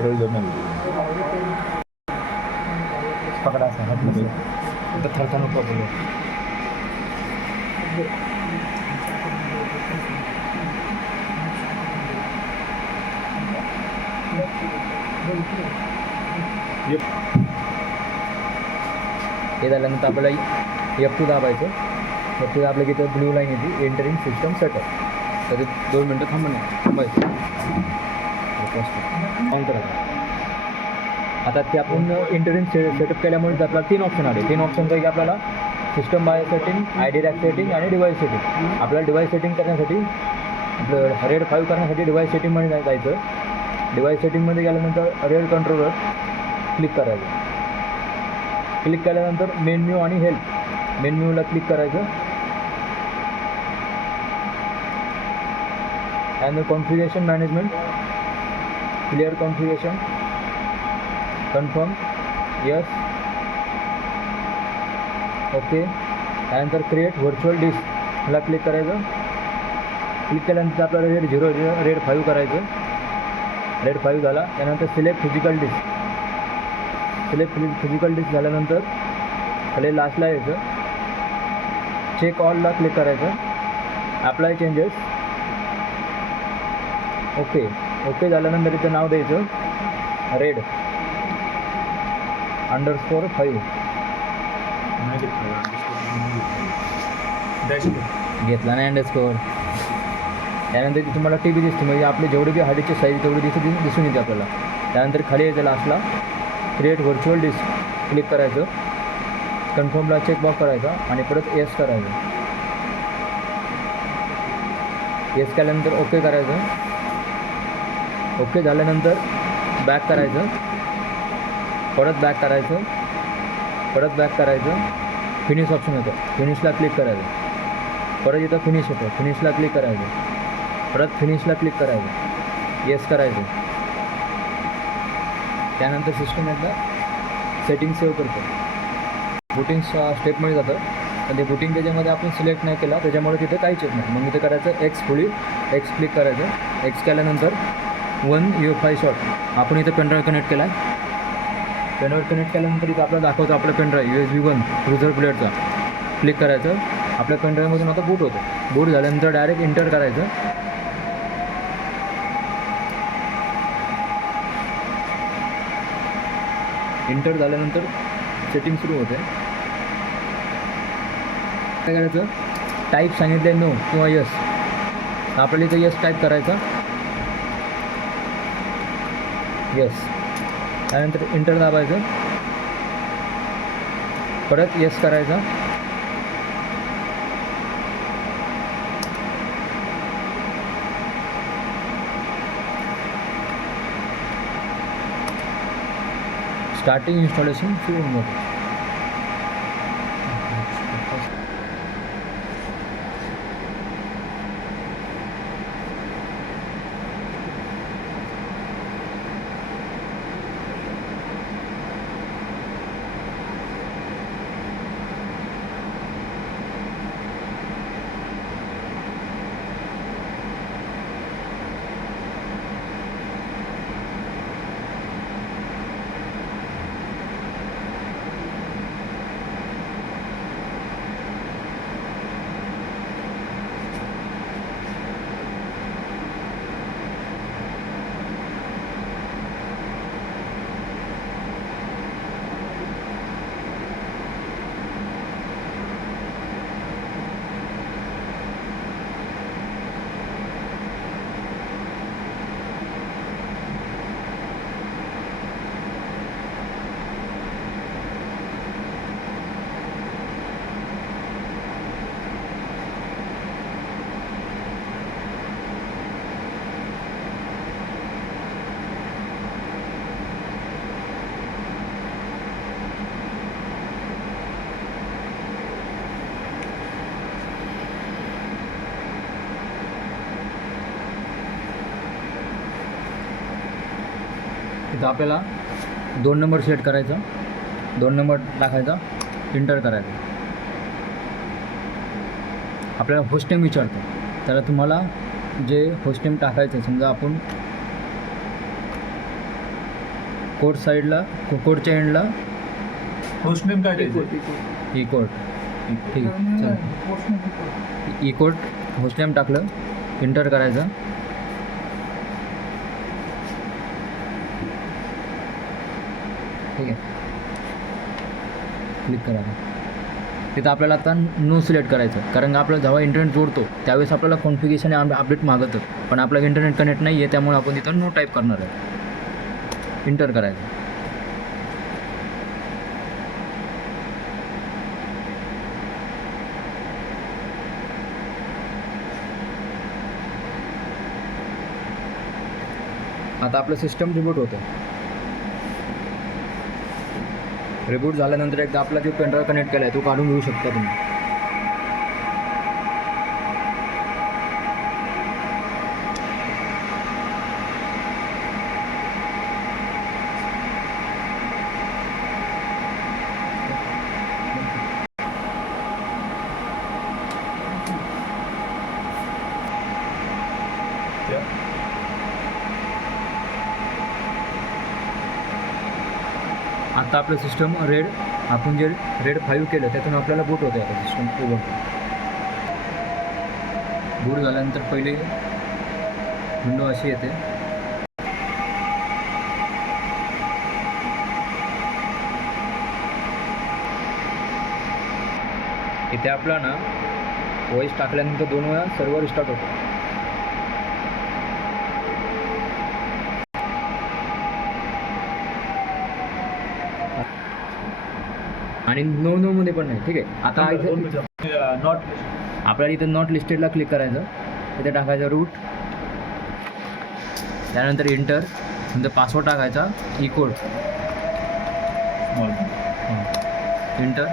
सरळ जमेल. पकडा असं हात मध्ये आता थरथर नको बोलू. हे झाल्यानंतर आपल्याला F2 दाबायचं. F2 दाबलं की तर ब्ल्यू लाईन येते, एंटरिंग सिस्टम सेटअप. तर 2 मिनटं थांबायचं. ऑन करायचं. आता ते आपण एंटरिंग सेटअप केल्यामुळे आपल्याला 3 ऑप्शन आले. 3 ऑप्शनपैकी आपल्याला system by setting, ID rack setting आणि डिव्हाइस सेटिंग. आपल्याला डिव्हाइस सेटिंग करण्यासाठी आपलं रेड 5 करण्यासाठी डिव्हाइस सेटिंगमध्ये जायचं. डिव्हाइस सेटिंगमध्ये गेल्यानंतर रेड कंट्रोलर क्लिक करायचं. क्लिक केल्यानंतर मेन मेन्यू आणि हेल्प मेन मेन्यूला क्लिक करायचं. आणि configuration management, clear configuration, confirm, yes, okay. त्यानंतर क्रिएट व्हर्च्युअल डिस्कला क्लिक करायचं. क्लिक केल्यानंतर आपल्याला रेड 5 करायचं. रेड 5 झाला. त्यानंतर select physical disk. Select physical disk झाल्यानंतर खाली लास्टला यायचं. चेक ऑलला क्लिक करायचं. Apply changes, okay. ओके झाल्यानंतर इथं नाव द्यायचं रेड _5 घेतला नाही अंडरस्कोर. त्यानंतर ती तुम्हाला टी बी दिसते, म्हणजे आपले जेवढे बी हार्डची साईज तेवढी दिसून येते आपल्याला. त्यानंतर खाली यायचं लास्टला क्रिएट व्हर्च्युअल डिस्क क्लिक करायचं. कन्फर्मला चेकबॉक्स करायचा आणि परत येस करायचं. येस केल्यानंतर ओके करायचं. ओके झाल्यानंतर बॅक करायचं. परत बॅक करायचं. परत बॅक करायचं. फिनिश ऑप्शन येतं, फिनिशला क्लिक करायचं. परत इथं फिनिश येतं, फिनिशला क्लिक करायचं. परत फिनिशला क्लिक करायचं. येस करायचं. त्यानंतर सिस्टम एकदा सेटिंग सेव्ह करतो. बूटिंग स्टेपमध्ये जातं. पण ते बूटिंग त्याच्यामध्ये आपण सिलेक्ट नाही केला त्याच्यामुळे तिथे काहीच येत नाही. मग इथे करायचं एक्स क्लिक करायचं. एक्स केल्यानंतर 1 UFI शॉट आपण इथं पेनड्राईव्ह कनेक्ट केला आहे. पेनड्राईव्ह कनेक्ट केल्यानंतर इथं आपल्याला दाखवतो आपलं पेनड्राईव्ह USB 1 क्रुझर प्लेटचा. क्लिक करायचं. आपल्या पेनड्राईव्हमधून आता बूट होतं. बूट झाल्यानंतर डायरेक्ट इंटर करायचं. इंटर झाल्यानंतर सेटिंग सुरू होते. काय करायचं, टाईप सांगितले नो किंवा यस. आपल्याला इथं यस टाईप करायचा. यस. त्यानंतर इंटर दाबायचं. परत यस करायचा. स्टार्टिंग इन्स्टॉलेशन सुरू होऊन जातं. इथं आपल्याला 2 नंबर सिलेक्ट करायचा. 2 नंबर टाकायचा. इंटर करायचं. आपल्याला होस्ट नेम विचारतं. त्याला तुम्हाला जे होस्ट नेम टाकायचं, समजा आपण कोड साईडला कोडच्या एंडला होस्ट नेम काय द्यायचं? E code. ठीक आहे चल. ई कोड होस्ट नेम टाकलं, एंटर करायचं. ठीक आहे, क्लिक करायचं. तिथं आपल्याला आता नो सिलेक्ट करायचं, कारण आपल्याला जेव्हा इंटरनेट जोडतो त्यावेळेस आपल्याला कॉन्फिगरेशन अपडेट मागतं, पण आपलं इंटरनेट कनेक्ट नाही आहे, त्यामुळे आपण तिथं नो टाईप करणार आहे. एंटर करायचं. आता आपलं सिस्टम रिबूट होतं. रिबूट झाल्यानंतर एकदा आपला जो पेनड्राईव्ह कनेक्ट केला आहे तो काढून घेऊ शकता तुम्ही. आता आपलं सिस्टम आपण जे रेड 5 केलं त्यातून आपल्याला बूट होतं. आता सिस्टम बूट झाल्यानंतर पहिले विंडो अशी येते. इथे आपला ना वॉइस टाकल्यानंतर 2 वेळा सर्व्हर रिस्टार्ट होतो. आणि नो मध्ये पण नाही. ठीक आहे, आता इथे आपल्याला इथं नॉट लिस्टेडला क्लिक करायचं. इथे टाकायचं रूट, त्यानंतर एंटर, नंतर पासवर्ड टाकायचा ई कोड, एंटर.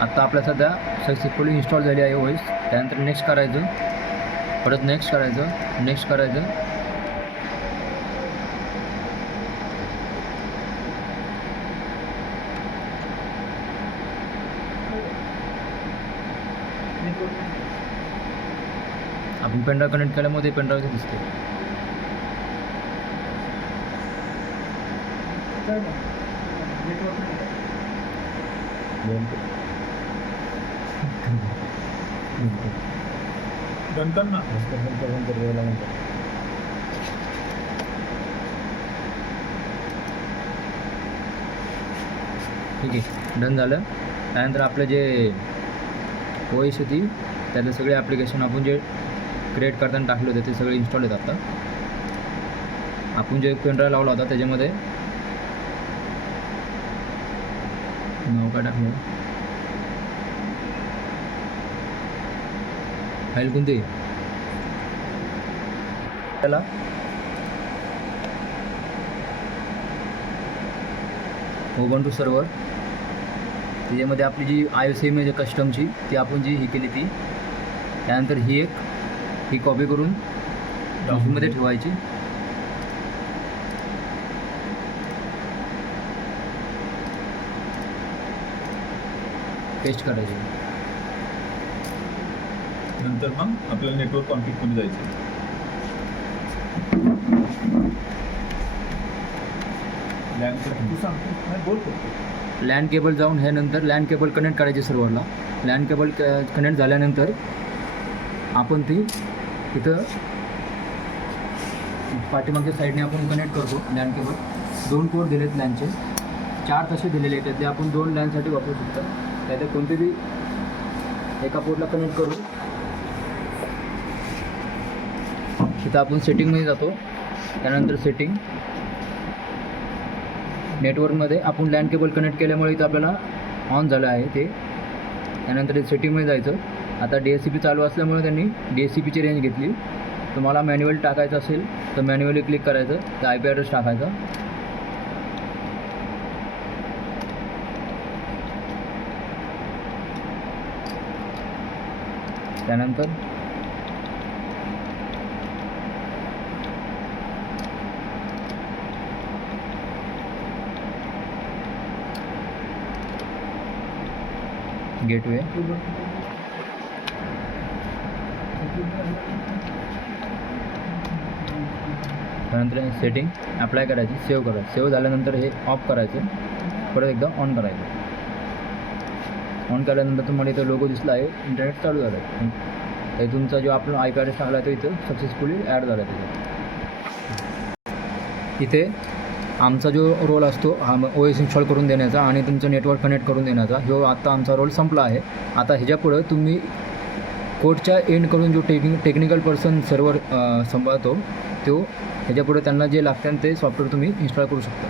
आता आपल्या सध्या सक्सेसफुली इन्स्टॉल झाली आहे वॉइस. त्यानंतर नेक्स्ट करायचं, परत नेक्स्ट करायचं, नेक्स्ट करायचं. आपण पेनड्राईव्ह कनेक्ट केल्यामुळे पेनड्राईव्ह दिसते. ठीक आहे, डन झालं. त्यानंतर आपलं जे ओएस होती त्यातले सगळे ॲप्लिकेशन आपण जे क्रिएट करताना टाकले होते ते सगळे इन्स्टॉल आहेत. आता आपण जे पेनड्राईव्ह लावला होता त्याच्यामध्ये नाव काय टाकलं, फाईल कोणती त्याला उबंटू सर्व्हर. त्याच्यामध्ये आपली जी iOS इमेज आहे कस्टमची ती आपण जी ही केली ती. त्यानंतर ही कॉपी करून डॉक्युमेंटमध्ये ठेवायची. पेस्ट करायची. नंतर मग आपल्याला नेटवर्क कॉन्फिगमध्ये जायचं. लॅन केबल जाऊन हे नंतर लॅन केबल कनेक्ट करायची सर्व्हरला. लॅन केबल कनेक्ट झाल्यानंतर आपण ती इथं पाठीमागच्या साईडने आपण कनेक्ट करतो लॅन केबल. 2 कोड दिलेत लॅनचे, 4 तसे दिलेले आहेत. ते आपण 2 लॅनसाठी वापरू शकतो. त्यात कोणतेही एका पोर्टला कनेक्ट करू. तिथं आपण सेटिंगमध्ये जातो. त्यानंतर सेटिंग नेटवर्कमध्ये आपण लॅन केबल कनेक्ट केल्यामुळे इथं आपल्याला ऑन झालं आहे ते. त्यानंतर सेटिंगमध्ये जायचं. आता DHCP चालू असल्यामुळे त्यांनी DHCPची रेंज घेतली. तुम्हाला मॅन्युअल टाकायचं असेल तर मॅन्युअली क्लिक करायचं, तर IP ॲड्रेस टाकायचा. त्यानंतर गेटवे. त्यानंतर सेटिंग अप्लाय करायची, सेव्ह करायची. सेव्ह झाल्यानंतर हे ऑफ करायचं, परत एकदा ऑन करायचं. ऑन केल्यानंतर तुम्हाला इथं लोगो दिसला आहे, इंटरनेट चालू झालं आहे. हे तुमचा जो आपला IP ॲड्रेस टाकला तो इथं सक्सेसफुली ॲड झाला आहे. इथे आमचा जो रोल असतो हा OS इन्स्टॉल करून देण्याचा आणि तुमचं नेटवर्क कनेक्ट करून देण्याचा, जो आत्ता आमचा रोल संपला आहे. आता ह्याच्यापुढं तुम्ही कोडच्या एंड करून जो टेक्निकल पर्सन सर्व्हर सांभाळतो तो ह्याच्यापुढे त्यांना जे लागतं ते सॉफ्टवेअर तुम्ही इन्स्टॉल करू शकता.